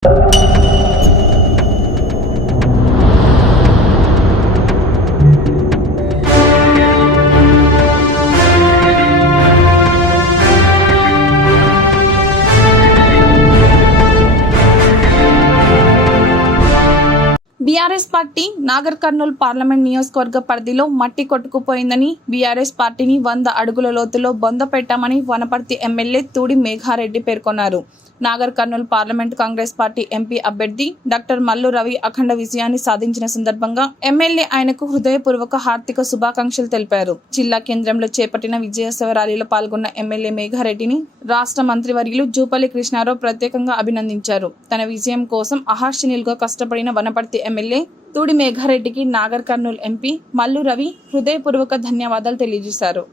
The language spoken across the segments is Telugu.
BRS party Nagar Kurnool parliament నియోజకవర్గ పరిధిలో మట్టి కొట్టుకుపోయిందని బీఆర్ఎస్ పార్టీని 100 అడుగుల లోతులో బొంద పెట్టామని వనపర్తి ఎమ్మెల్యే తూడి మేఘారెడ్డి పేర్కొన్నారు. Nagar Kurnool parliament Congress party MP అభ్యర్థి డాక్టర్ మల్లు రవి అఖండ విజయాన్ని సాధించిన సందర్భంగా ఎమ్మెల్యే ఆయనకు హృదయపూర్వక హార్దిక శుభాకాంక్షలు తెలిపారు. జిల్లా కేంద్రంలో చేపట్టిన విజయోత్సవ ర్యాలీలో పాల్గొన్న ఎమ్మెల్యే మేఘారెడ్డిని రాష్ట్ర మంత్రివర్యులు జూపల్లి కృష్ణారావు ప్రత్యేకంగా అభినందించారు. తన విజయం కోసం అహర్నిశలుగా కష్టపడిన వనపర్తి ఎమ్మెల్యే తూడి మేఘారెడ్డికి నాగర్ కర్నూల్ ఎంపీ మల్లు రవి హృదయపూర్వక ధన్యవాదాలు తెలియజేశారు.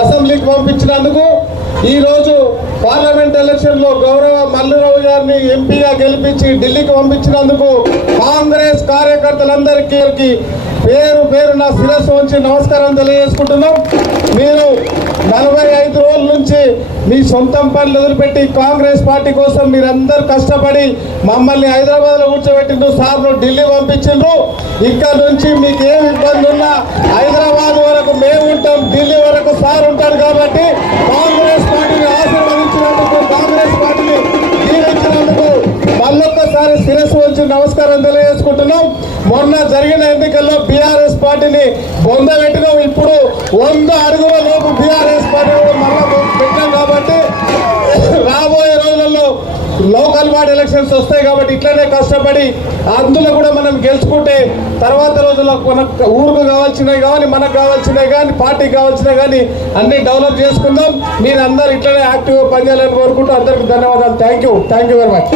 అసెంబ్లీకి పంపించినందుకు ఈ రోజు పార్లమెంట్ ఎలక్షన్ లో గౌరవ మల్లురావు గారిని ఎంపీగా గెలిపించి ఢిల్లీకి పంపించినందుకు కాంగ్రెస్ కార్యకర్తలందరికీ పేరు పేరున శిరస్సు ఉంచి నమస్కారం తెలియజేసుకుంటున్నాం. మీరు 45 రోజుల నుంచి మీ సొంతం పనులు వదిలిపెట్టి కాంగ్రెస్ పార్టీ కోసం మీరందరూ కష్టపడి మమ్మల్ని హైదరాబాద్ లో కూర్చోబెట్టిండ్రు, సార్ను ఢిల్లీ పంపించిండ్రు. ఇక్కడ నుంచి మీకు ఏం ఇబ్బంది ఉన్నా హైదరాబాద్ వరకు మేము ఉంటాం, ఢిల్లీ వరకు సార్ ఉంటారు. కాబట్టి కాంగ్రెస్ పార్టీని ఆశీర్వదించినందుకు, కాంగ్రెస్ పార్టీని దీవించినందుకు మళ్ళొక్కసారి శిరస్సు వచ్చి నమస్కారం తెలియజేసుకుంటున్నాం. మొన్న జరిగిన ఎన్నికల్లో బీఆర్ఎస్ పార్టీని బొంద పెట్టినాం. ఇప్పుడు 100 అడుగుల లోపు బీఆర్ఎస్ పార్టీ మళ్ళా పెట్టాం. కాబట్టి రాబోయే రోజులలో లోకల్ బాడీ ఎలక్షన్స్ వస్తాయి. కాబట్టి ఇట్లనే కష్టపడి అందులో కూడా మనం గెలుచుకుంటే తర్వాత రోజుల్లో మనకు ఊరుకు కావాల్సినవి కానీ, మనకు కావాల్సినవి కానీ, పార్టీకి కావాల్సినవి కానీ అన్ని డెవలప్ చేసుకుందాం. మీరు అందరూ ఇట్లనే యాక్టివ్గా పనిచేయాలని కోరుకుంటూ అందరికీ ధన్యవాదాలు. Thank you very much.